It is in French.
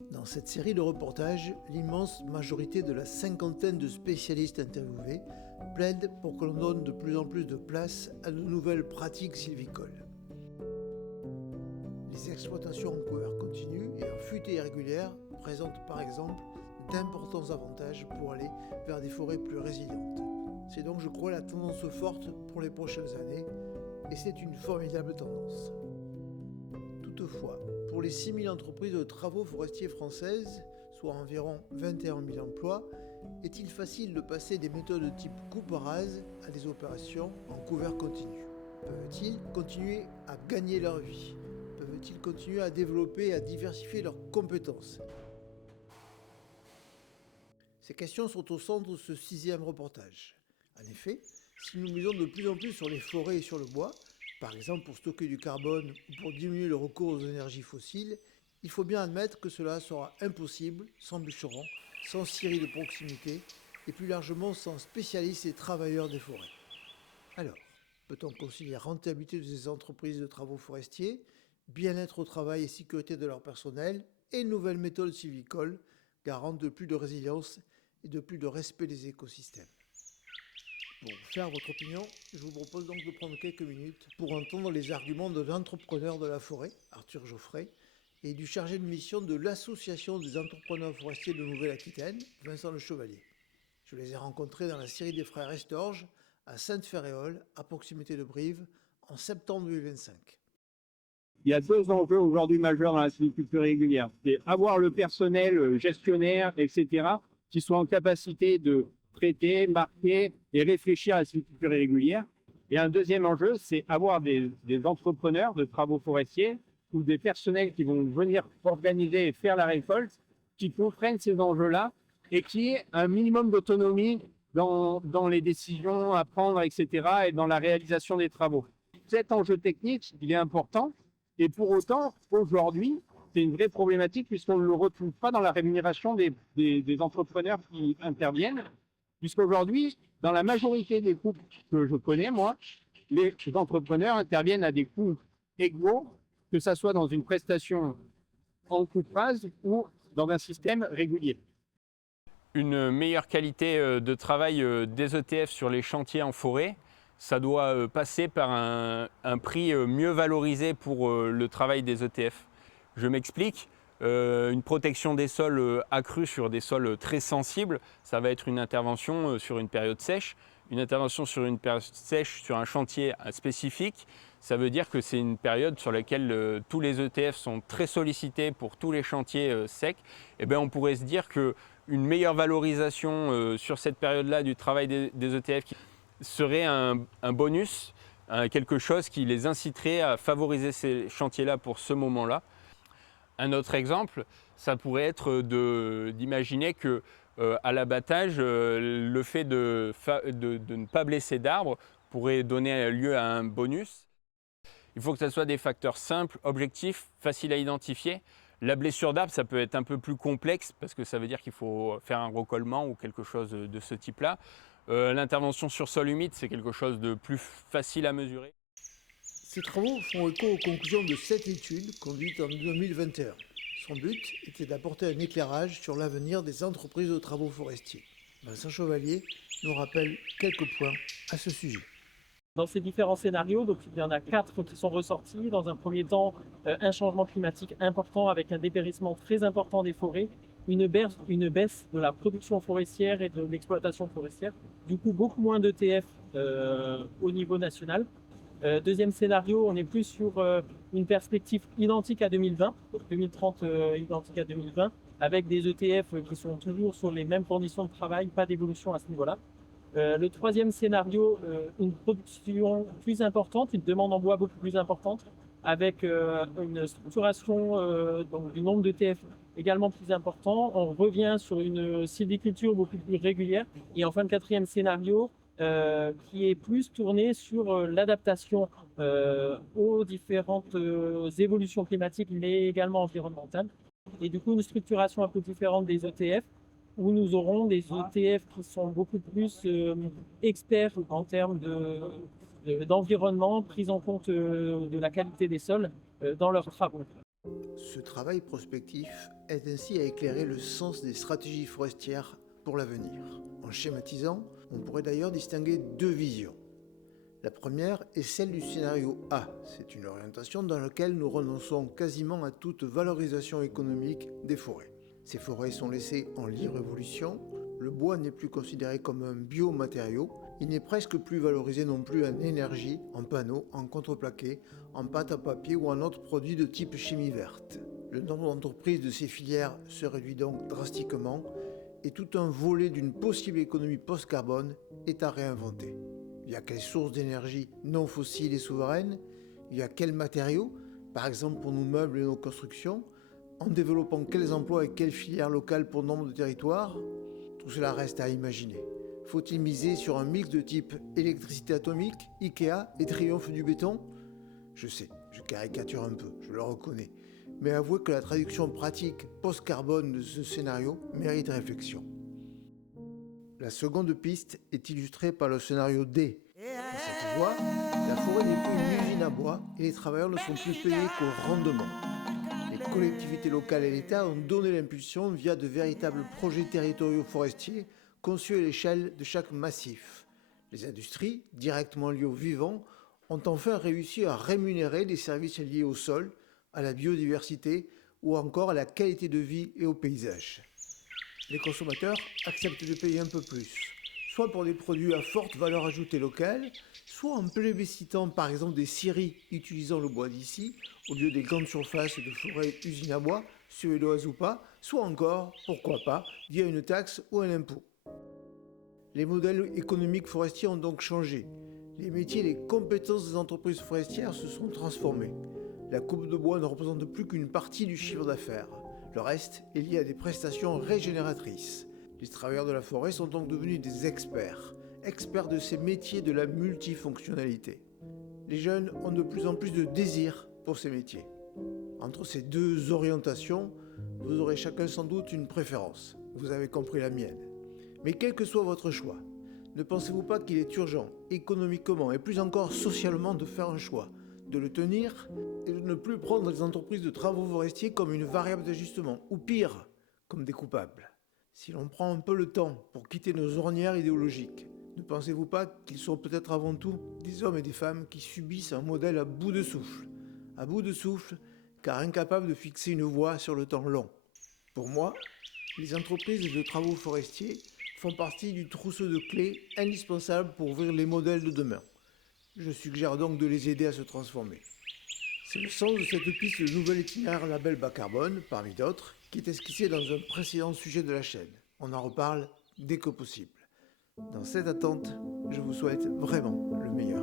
Dans cette série de reportages, l'immense majorité de la cinquantaine de spécialistes interviewés plaident pour que l'on donne de plus en plus de place à de nouvelles pratiques sylvicoles. Les exploitations en couvert continu et en futée irrégulière présentent par exemple d'importants avantages pour aller vers des forêts plus résilientes. C'est donc, je crois, la tendance forte pour les prochaines années et c'est une formidable tendance. Toutefois, pour les 6 000 entreprises de travaux forestiers françaises, soit environ 21 000 emplois, est-il facile de passer des méthodes de type coupe-rase à des opérations en couvert continu? Peuvent-ils continuer à gagner leur vie? Peuvent-ils continuer à développer et à diversifier leurs compétences? Ces questions sont au centre de ce 6e reportage. En effet, si nous misons de plus en plus sur les forêts et sur le bois, par exemple pour stocker du carbone ou pour diminuer le recours aux énergies fossiles, il faut bien admettre que cela sera impossible sans bûcherons, sans scieries de proximité et plus largement sans spécialistes et travailleurs des forêts. Alors, peut-on concilier rentabilité de ces entreprises de travaux forestiers, bien-être au travail et sécurité de leur personnel et nouvelles méthodes sylvicoles garantes de plus de résilience et de plus de respect des écosystèmes? Pour faire votre opinion, je vous propose donc de prendre quelques minutes pour entendre les arguments de l'entrepreneur de la forêt, Arthur Geoffrey, et du chargé de mission de l'Association des entrepreneurs forestiers de Nouvelle-Aquitaine, Vincent Le Chevalier. Je les ai rencontrés dans la scierie des frères Estorge, à Sainte-Féréole, à proximité de Brive, en septembre 2025. Il y a 2 enjeux aujourd'hui majeurs dans la sylviculture régulière. C'est avoir le personnel gestionnaire, etc., qui soit en capacité de traiter, marquer et réfléchir à la sylviculture irrégulière. Et un deuxième enjeu, c'est avoir des entrepreneurs de travaux forestiers ou des personnels qui vont venir organiser et faire la récolte, qui comprennent ces enjeux-là et qui aient un minimum d'autonomie dans les décisions à prendre, etc., et dans la réalisation des travaux. Cet enjeu technique, il est important. Et pour autant, aujourd'hui, c'est une vraie problématique puisqu'on ne le retrouve pas dans la rémunération des entrepreneurs qui interviennent. Puisqu'aujourd'hui, dans la majorité des coupes que je connais, moi, les entrepreneurs interviennent à des coûts égaux, que ce soit dans une prestation en coupe rase ou dans un système régulier. Une meilleure qualité de travail des ETF sur les chantiers en forêt, ça doit passer par un prix mieux valorisé pour le travail des ETF. Je m'explique. Une protection des sols accrue sur des sols très sensibles, ça va être une intervention sur une période sèche. Une intervention sur une période sèche sur un chantier spécifique, ça veut dire que c'est une période sur laquelle tous les ETF sont très sollicités pour tous les chantiers secs. Et bien on pourrait se dire qu'une meilleure valorisation sur cette période-là du travail des ETF serait un bonus, quelque chose qui les inciterait à favoriser ces chantiers-là pour ce moment-là. Un autre exemple, ça pourrait être d'imaginer que à l'abattage, le fait de ne pas blesser d'arbres pourrait donner lieu à un bonus. Il faut que ce soit des facteurs simples, objectifs, faciles à identifier. La blessure d'arbre, ça peut être un peu plus complexe parce que ça veut dire qu'il faut faire un recollement ou quelque chose de ce type-là. L'intervention sur sol humide, c'est quelque chose de plus facile à mesurer. Ces travaux font écho aux conclusions de cette étude conduite en 2021. Son but était d'apporter un éclairage sur l'avenir des entreprises de travaux forestiers. Vincent Chevalier nous rappelle quelques points à ce sujet. Dans ces différents scénarios, donc il y en a 4 qui sont ressortis. Dans un premier temps, un changement climatique important avec un dépérissement très important des forêts, une baisse de la production forestière et de l'exploitation forestière, du coup beaucoup moins d'ETF au niveau national. Deuxième scénario, on est plus sur une perspective identique à 2020, donc 2030 identique à 2020, avec des ETF qui sont toujours sur les mêmes conditions de travail, pas d'évolution à ce niveau-là. Le troisième scénario, une production plus importante, une demande en bois beaucoup plus importante, avec une structuration donc, du nombre d'ETF également plus important. On revient sur une sylviculture beaucoup plus régulière. Et enfin, le quatrième scénario, qui est plus tourné sur l'adaptation aux différentes évolutions climatiques, mais également environnementales. Et du coup, une structuration un peu différente des ETF, où nous aurons des ETF qui sont beaucoup plus experts en termes d'environnement, prise en compte de la qualité des sols dans leurs travaux. Ce travail prospectif aide ainsi à éclairer le sens des stratégies forestières pour l'avenir. En schématisant, on pourrait d'ailleurs distinguer deux visions. La première est celle du scénario A. C'est une orientation dans laquelle nous renonçons quasiment à toute valorisation économique des forêts. Ces forêts sont laissées en libre évolution, le bois n'est plus considéré comme un biomatériau, il n'est presque plus valorisé non plus en énergie, en panneaux, en contreplaqué, en pâte à papier ou en autres produits de type chimie verte. Le nombre d'entreprises de ces filières se réduit donc drastiquement et tout un volet d'une possible économie post-carbone est à réinventer. Via quelles sources d'énergie non fossiles et souveraines? Via quels matériaux? Par exemple pour nos meubles et nos constructions? En développant quels emplois et quelles filières locales pour nombre de territoires? Tout cela reste à imaginer. Faut-il miser sur un mix de type électricité atomique, Ikea et triomphe du béton? Je sais, je caricature un peu, je le reconnais. Mais avouez que la traduction pratique post-carbone de ce scénario mérite réflexion. La seconde piste est illustrée par le scénario D. Dans cette voie, la forêt n'est plus une usine à bois et les travailleurs ne sont plus payés qu'au rendement. Les collectivités locales et l'État ont donné l'impulsion via de véritables projets territoriaux forestiers conçus à l'échelle de chaque massif. Les industries, directement liées au vivant, ont enfin réussi à rémunérer des services liés au sol, à la biodiversité ou encore à la qualité de vie et au paysage. Les consommateurs acceptent de payer un peu plus, soit pour des produits à forte valeur ajoutée locale, soit en plébiscitant par exemple des scieries utilisant le bois d'ici, au lieu des grandes surfaces de forêts usines à bois, suédoises ou pas, soit encore, pourquoi pas, via une taxe ou un impôt. Les modèles économiques forestiers ont donc changé. Les métiers et les compétences des entreprises forestières se sont transformés. La coupe de bois ne représente plus qu'une partie du chiffre d'affaires. Le reste est lié à des prestations régénératrices. Les travailleurs de la forêt sont donc devenus des experts de ces métiers de la multifonctionnalité. Les jeunes ont de plus en plus de désir pour ces métiers. Entre ces deux orientations, vous aurez chacun sans doute une préférence. Vous avez compris la mienne. Mais quel que soit votre choix, ne pensez-vous pas qu'il est urgent, économiquement et plus encore socialement, de faire un choix, de le tenir et de ne plus prendre les entreprises de travaux forestiers comme une variable d'ajustement, ou pire, comme des coupables? Si l'on prend un peu le temps pour quitter nos ornières idéologiques, ne pensez-vous pas qu'ils sont peut-être avant tout des hommes et des femmes qui subissent un modèle à bout de souffle, car incapables de fixer une voie sur le temps long? Pour moi, les entreprises de travaux forestiers font partie du trousseau de clés indispensable pour ouvrir les modèles de demain. Je suggère donc de les aider à se transformer. C'est le sens de cette piste de nouvel itinéraire label bas carbone, parmi d'autres, qui est esquissée dans un précédent sujet de la chaîne. On en reparle dès que possible. Dans cette attente, je vous souhaite vraiment le meilleur.